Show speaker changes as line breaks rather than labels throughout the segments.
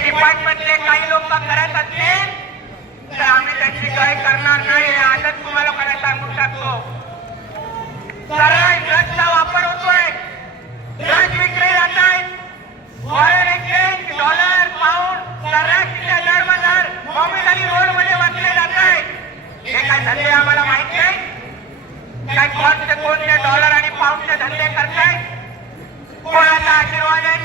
डिपार्टमेंटले काही लोक करत असतील तर आम्ही त्यांची काय करणार नाही आजच तुम्हाला मला सांगू शकतो. सरळ ड्रग्सचा वापर होतोय. ड्रग्ज विक्री जात आहेत फॉरेन एक्सचेंज डॉलर पाऊंड सर्रासच्या दरमदार बॉम्बे रोडमध्ये वाचले जात आहे हे काय धंदे आम्हाला माहीत नाही? काय कोणते कोणते डॉलर आणि पाऊंडचे धंदे करताय? कोणाचा आशीर्वाद आहे?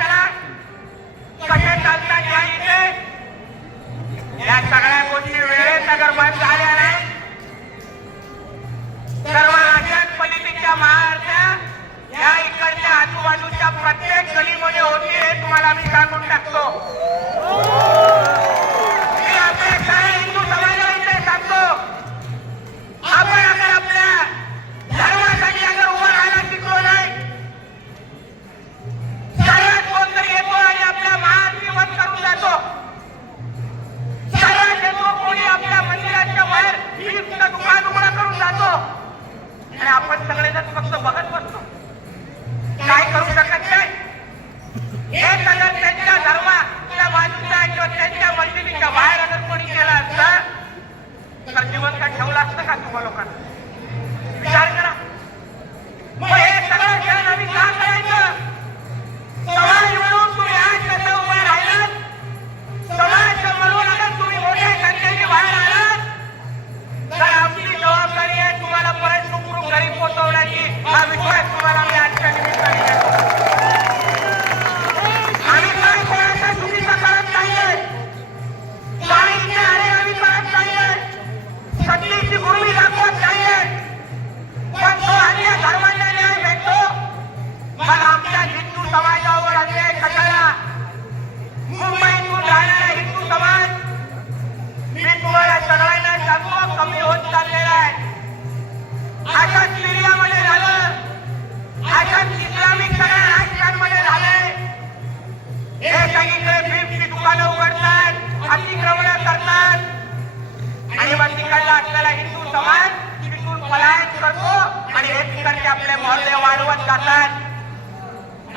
आणि एक तिकडचे आपले मोहल्ले वाढवत जातात.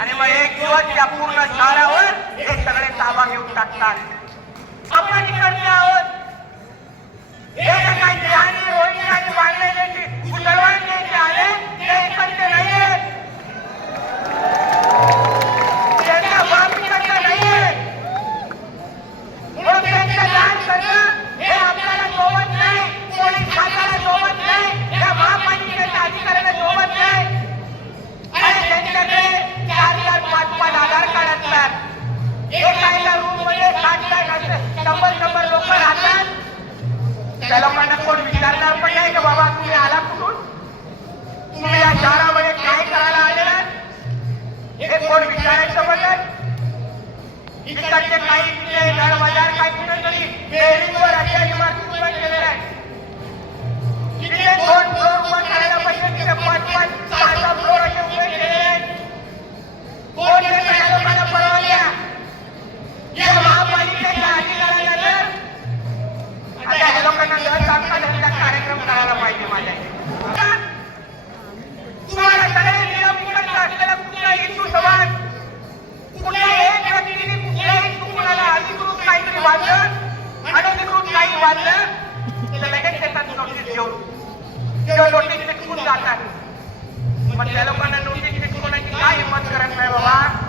आणि मग एक दिवस त्या पूर्ण शहरावर हे सगळे ताबा घेऊन टाकतात. आपण त्या लोकांना कोण विचारणार पण नाही का बाबा तुम्ही आला कुठून? तुम्ही या शहरामध्ये काय करायला आलेला हे कोण विचारायचं बघत इकडचे काही तिथे बाजार काही कुठेतरी बेरिंगवर अशा इमारती पण केलेल्या आहेत. तिथे दोन फ्लोर करायला पाहिजे. तिथे पाच पाच सहा सहा फ्लोर असे उभे केलेले आहेत. कोण लोकांना धंदा कार्यक्रम करायला पाहिजे माझ्या. तुम्हाला सगळे नियम इकडचा असलेला कुठला हिंदू समाज कुठल्या एक व्यक्तीने कुणाला अधिकृत काहीतरी अनधिकृत काही वाजलं तर लगेच शेतात नोटीस घेऊन किंवा नोटीस चिटकून जातात. त्या लोकांना नोटीस चिटकवण्याची काय हिंमत करत नाही बाबा.